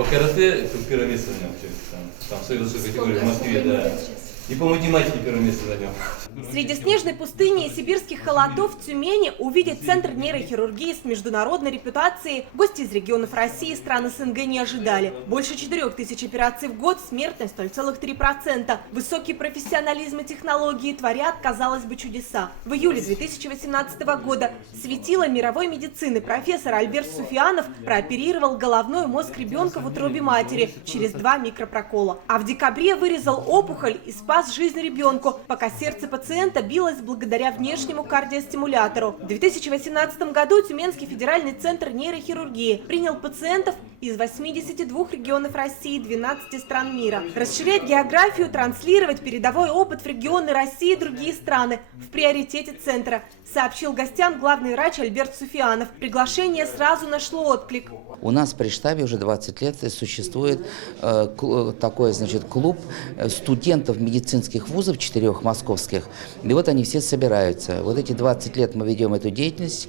По карате первое место занял. Там союз категории в Москве, да. И по математике первое место занял. Среди снежной пустыни и сибирских холодов в Тюмени увидеть центр нейрохирургии с международной репутацией гости из регионов России и стран СНГ не ожидали. Больше 4000 операций в год, смертность 0,3%. Высокий профессионализм и технологии творят, казалось бы, чудеса. В июле 2018 года светило мировой медицины профессор Альберт Суфианов прооперировал головной мозг ребенка в утробе матери через 2 микропрокола. А в декабре вырезал опухоль и спас жизнь ребенку, пока сердце пациента билось благодаря внешнему кардиостимулятору. В 2018 году Тюменский федеральный центр нейрохирургии принял пациентов из 82 регионов России и 12 стран мира. Расширять географию, транслировать передовой опыт в регионы России и другие страны в приоритете центра, сообщил гостям главный врач Альберт Суфианов. Приглашение сразу нашло отклик. У нас при штабе уже 20 лет существует такой, значит, клуб студентов медицинских вузов, 4 московских. И вот они все собираются. Вот эти 20 лет мы ведем эту деятельность.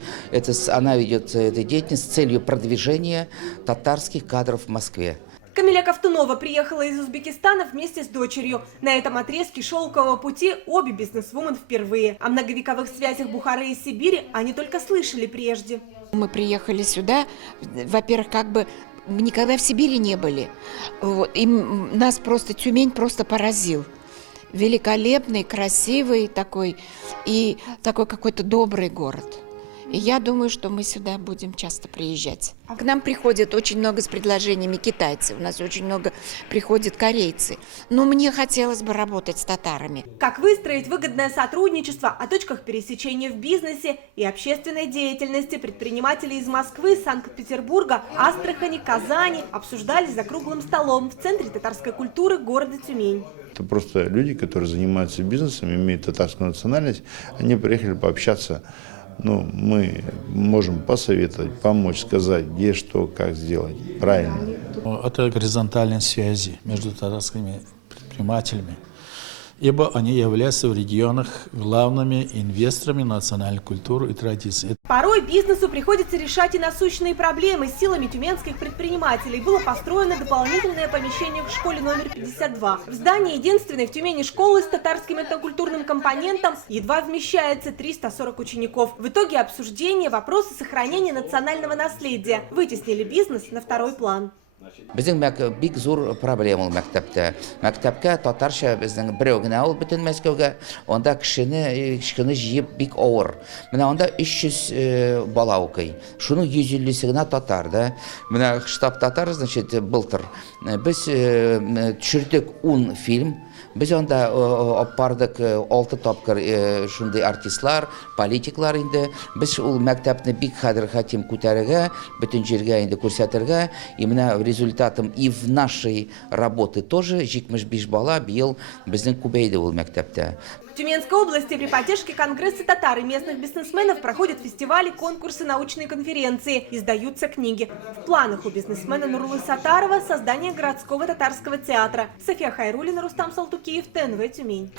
Она ведет эту деятельность с целью продвижения татарских кадров в Москве. Камиля Ковтунова приехала из Узбекистана вместе с дочерью. На этом отрезке шелкового пути обе бизнесвумен впервые. О многовековых связях Бухары и Сибири они только слышали прежде. Мы приехали сюда, во-первых, как бы мы никогда в Сибири не были. Вот, и нас просто Тюмень просто поразил. Великолепный, красивый такой и такой какой-то добрый город. И я думаю, что мы сюда будем часто приезжать. К нам приходит очень много с предложениями китайцы, у нас очень много приходят корейцы. Но мне хотелось бы работать с татарами. Как выстроить выгодное сотрудничество, о точках пересечения в бизнесе и общественной деятельности предприниматели из Москвы, Санкт-Петербурга, Астрахани, Казани обсуждали за круглым столом в Центре татарской культуры города Тюмень. Это просто люди, которые занимаются бизнесом, имеют татарскую национальность, они приехали пообщаться. Ну, мы можем посоветовать, помочь, сказать, где, что, как сделать правильно. Это горизонтальные связи между татарскими предпринимателями, ибо они являются в регионах главными инвесторами национальной культуры и традиций. Порой бизнесу приходится решать и насущные проблемы. Силами тюменских предпринимателей было построено дополнительное помещение в школе номер 52. В здании единственной в Тюмени школы с татарским этнокультурным компонентом едва вмещается 340 учеников. В итоге обсуждения вопросы сохранения национального наследия вытеснили бизнес на второй план. Безнең бик зур проблема ул мәктәптә. Мәктәпкә татарча безнең берәү генә ул бөтен Мәскәүгә. Анда кешене җыеп бик авыр. Менә анда 300 бала укый. Шуның 150-се генә татар, да. Менә штаб татар, значит, былтыр. Без төшердек 10 фильм. Без анда апардык 6 тапкыр шундый артистлар, политиклар инде. Без ул мәктәпне бик хәзер хәтим күтәрергә, бөтен җиргә инде күрсәтергә. И менә результатом и в нашей работе тоже 75 бала быел безнең күбәйде ул мәктәптә. В Тюменской области при поддержке Конгресса татар и местных бизнесменов проходят фестивали, конкурсы, научные конференции, издаются книги. В планах у бизнесмена Нурлы Сатарова создание городского татарского театра. София Хайруллина, Рустам Салтукиев, ТНВ Тюмень.